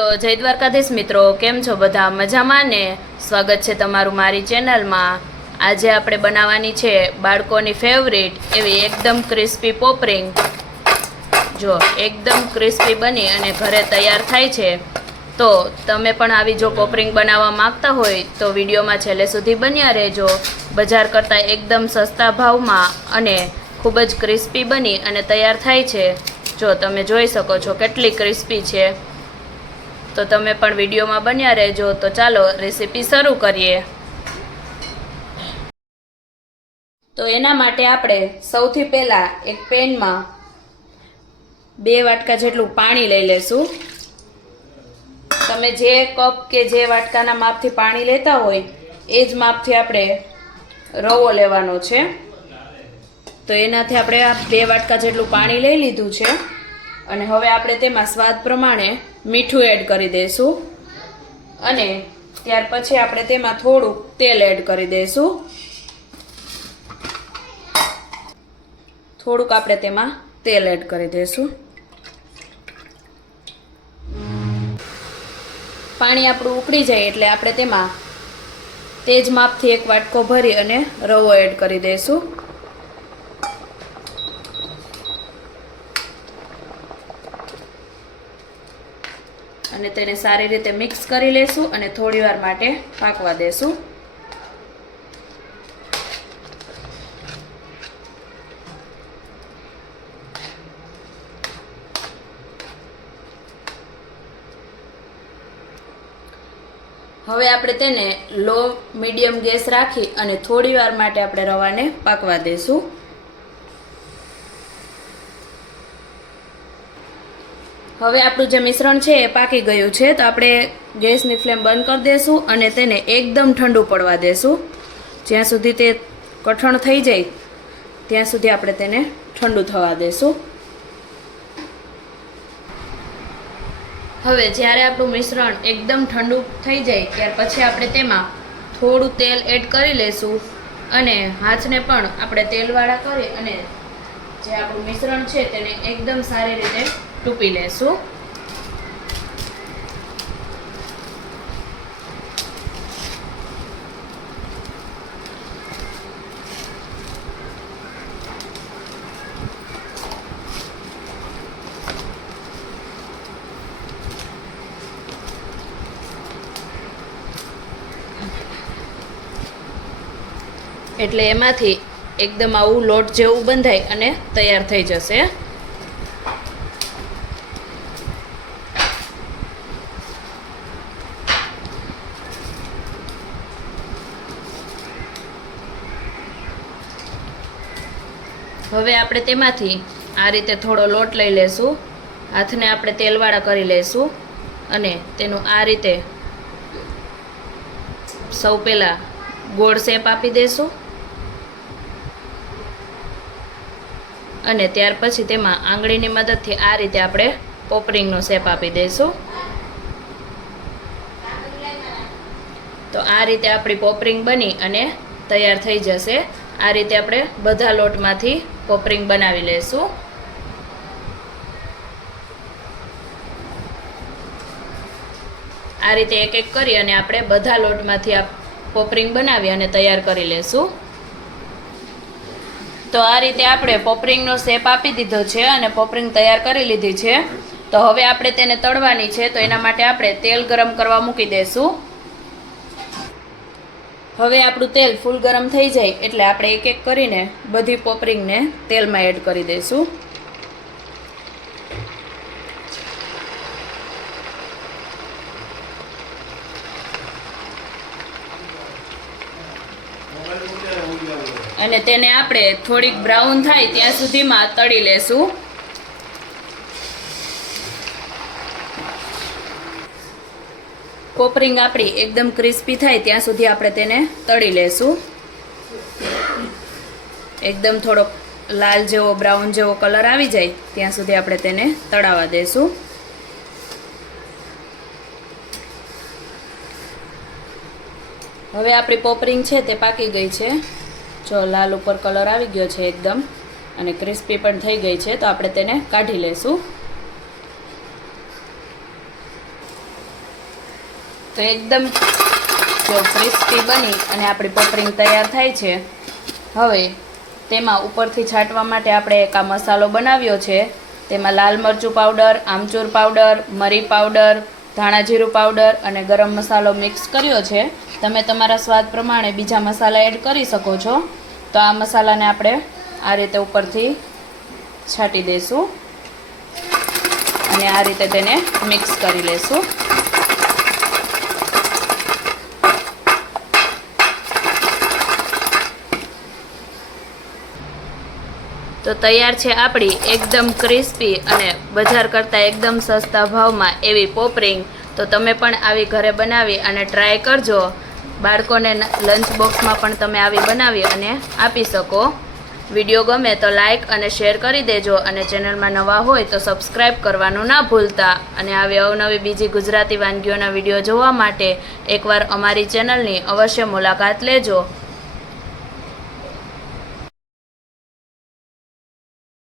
તો જય દ્વારકાધીશ મિત્રો, કેમ છો બધા? મજામાં ને? સ્વાગત છે તમારું મારી ચેનલમાં. આજે આપણે બનાવવાની છે બાળકોની ફેવરિટ એવી એકદમ ક્રિસ્પી પોપરિંગ. જો એકદમ ક્રિસ્પી બની અને ઘરે તૈયાર થાય છે. તો તમે પણ આવી જો પોપરિંગ બનાવવા માંગતા હોય તો વિડીયોમાં છેલ્લે સુધી બન્યા રહેજો. બજાર કરતાં એકદમ સસ્તા ભાવમાં અને ખૂબ જ ક્રિસ્પી બની અને તૈયાર થાય છે. જો તમે જોઈ શકો છો કેટલી ક્રિસ્પી છે. તો તમે પણ વિડીયોમાં બન્યા રહેજો. તો ચાલો રેસીપી શરૂ કરીએ. તો એના માટે આપણે સૌથી પહેલાં એક પેનમાં 2 વાટકા જેટલું પાણી લઈ લેશું. તમે જે કપ કે જે વાટકાના માપથી પાણી લેતા હોય એ જ માપથી આપણે રવો લેવાનો છે. તો એનાથી આપણે આ 2 વાટકા જેટલું પાણી લઈ લીધું છે. અને હવે આપણે તેમાં સ્વાદ પ્રમાણે મીઠું એડ કરી દઈશું. અને ત્યાર પછી આપણે તેમાં થોડુંક તેલ એડ કરી દઈશું. થોડુંક આપણે તેમાં તેલ એડ કરી દઈશું. પાણી આપણું ઉકળી જાય એટલે આપણે તેમાં તે જ માપથી 1 વાટકો ભરી અને રવો એડ કરી દઈશું. અને તેને સારી રીતે મિક્સ કરી લઈશું અને થોડી વાર માટે પાકવા દેશું. હવે આપણે તેને લો મીડિયમ ગેસ રાખી અને થોડી વાર માટે આપણે રવાને પાકવા દઈશું. હવે આપણું જે મિશ્રણ છે એ પાકી ગયું છે. તો આપણે ગેસની ફ્લેમ બંધ કરી દઈશું અને તેને એકદમ ઠંડુ પડવા દઈશું. જ્યાં સુધી તે કઠણ થઈ જાય ત્યાં સુધી આપણે તેને ઠંડુ થવા દઈશું. હવે જ્યારે આપણું મિશ્રણ એકદમ ઠંડુ થઈ જાય ત્યાર પછી આપણે તેમાં થોડું તેલ એડ કરી લઈશું. અને હાથને પણ આપણે તેલવાળા કરી અને જે આપણું મિશ્રણ છે તેને એકદમ સારી રીતે ટૂપી લેશું. એટલે એમાંથી એકદમ આવું લોટ જેવું બંધાય અને તૈયાર થઈ જશે. હવે આપણે તેમાંથી આ રીતે થોડો લોટ લઈ લેશું. હાથને આપણે તેલવાળા કરી લેશું અને તેનું આ રીતે સૌ પહેલાં ગોળ શેપ આપી દઈશું. અને ત્યાર પછી તેમાં આંગળીની મદદથી આ રીતે આપણે પોપરિંગનો શેપ આપી દઈશું. તો આ રીતે આપણી પોપરિંગ બની અને તૈયાર થઈ જશે. આ રીતે આપણે બધા લોટમાંથી પોપરિંગ બનાવી લઈશું. આ રીતે એક એક કરી અને આપણે બધા લોટમાંથી આ પોપરિંગ બનાવી અને તૈયાર કરી લઈશું. તો આ રીતે આપણે પોપરિંગનો શેપ આપી દીધો છે અને પોપરિંગ તૈયાર કરી લીધી છે. તો હવે આપણે તેને તળવાની છે. તો એના માટે આપણે તેલ ગરમ કરવા મૂકી દઈશું. હવે આપણું તેલ ફૂલ ગરમ થઈ જાય એટલે આપણે એક એક કરીને બધી પોપરિંગને તેલમાં એડ કરી દઈશું. અને તેને આપણે થોડીક બ્રાઉન થાય ત્યાં સુધીમાં તળી લેશું. પોપરિંગ આપણી એકદમ ક્રિસ્પી થાય ત્યાં સુધી આપણે તેને તળી લેશું. એકદમ થોડોક લાલ જેવો બ્રાઉન જેવો કલર આવી જાય ત્યાં સુધી આપણે તેને તળાવવા દઈશું. હવે આપણી પોપરિંગ છે તે પાકી ગઈ છે. જો લાલ ઉપર કલર આવી ગયો છે એકદમ અને ક્રિસ્પી પણ થઈ ગઈ છે. તો આપણે તેને કાઢી લેશું. તો એકદમ જો ક્રિસ્પી બની અને આપણી પોપરિંગ તૈયાર થાય છે. હવે તેમાં ઉપરથી છાંટવા માટે આપણે એક આ મસાલો બનાવ્યો છે. તેમાં લાલ મરચું પાવડર, આમચૂર પાવડર, મરી પાવડર, ધાણા જીરું પાવડર અને ગરમ મસાલો મિક્સ કર્યો છે. તમે તમારા સ્વાદ પ્રમાણે બીજા મસાલા એડ કરી શકો છો. તો આ મસાલાને આપણે આ રીતે ઉપરથી છાંટી દઈશું અને આ રીતે તેને મિક્સ કરી લઈશું. તો તૈયાર છે આપણી એકદમ ક્રિસ્પી અને બજાર કરતાં એકદમ સસ્તા ભાવમાં એવી પોપરિંગ. તો તમે પણ આવી ઘરે બનાવી અને ટ્રાય કરજો. બાળકોને લંચ બોક્સમાં પણ તમે આવી બનાવી અને આપી શકો. વિડીયો ગમે તો લાઈક અને શેર કરી દેજો અને ચેનલમાં નવા હોય તો સબસ્ક્રાઈબ કરવાનું ના ભૂલતા. અને આવી અવનવી બીજી ગુજરાતી વાનગીઓના વિડીયો જોવા માટે એકવાર અમારી ચેનલની અવશ્ય મુલાકાત લેજો.